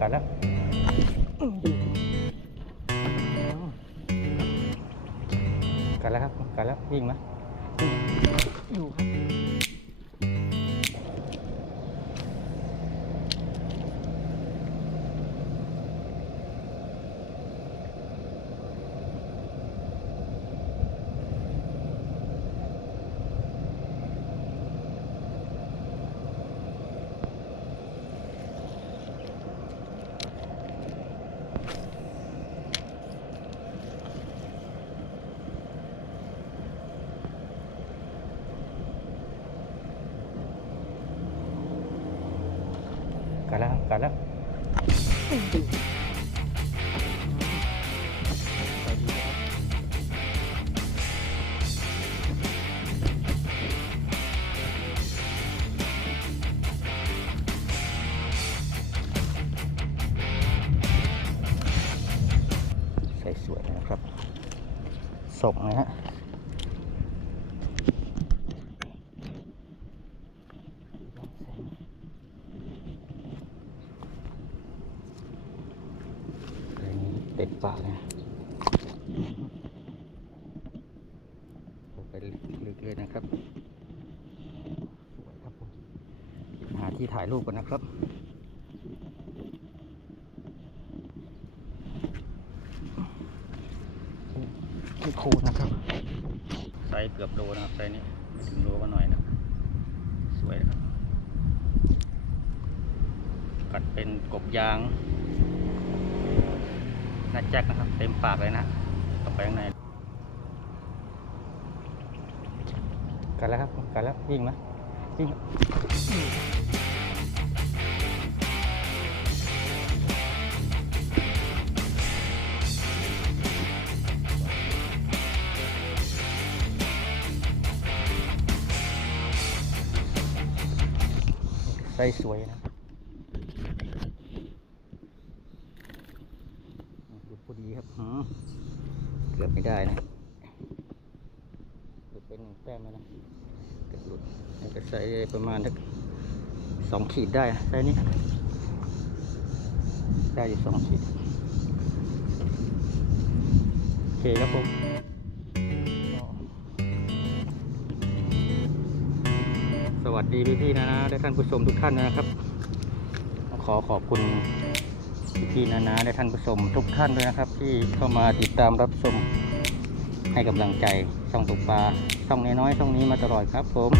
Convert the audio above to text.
กัดแล้วกัดแล้วครับกัดแล้ววิ่งไหมอยู่ครับ กัดแล้วกัดแล้วใส่สวยนะครับส่งนะฮะ อะไรนี้ เต็มปากเลยนะผมไปลึกเลยนะครับสวยครับผมหาที่ถ่ายรูปกันนะครับที่โคนนะครับไซส์เกือบโลนะครับไซส์นี้ไม่ถึงโลก็หน่อยนะสวยนะครับกัดเป็นกบยางหนา แจ็คนะครับ เต็มปากเลยนะเข้าไปข้างในกันแล้วครับกันแล้ววิ่งไหมวิ่งไส้สวยนะ หลุ ดีครับเกือบไม่ได้นะหลุดไปหนึ่งแต้มแล้วนะเกือบหลุดน่าจะใส่ประมาณสักสองขีดได้นะใส่นี้ได้อยู่สองขีดโอเคครับผมสวัสดีพี่ๆนะนะและท่านผู้ชมทุกท่านนะครับ ขอขอบคุณ พี่ๆนานาและท่านผู้ชมทุกท่านด้วยนะครับ ที่เข้ามาติดตามรับชมให้กำลังใจช่องตกปลาช่องน้อยๆช่องนี้มาตลอดครับผม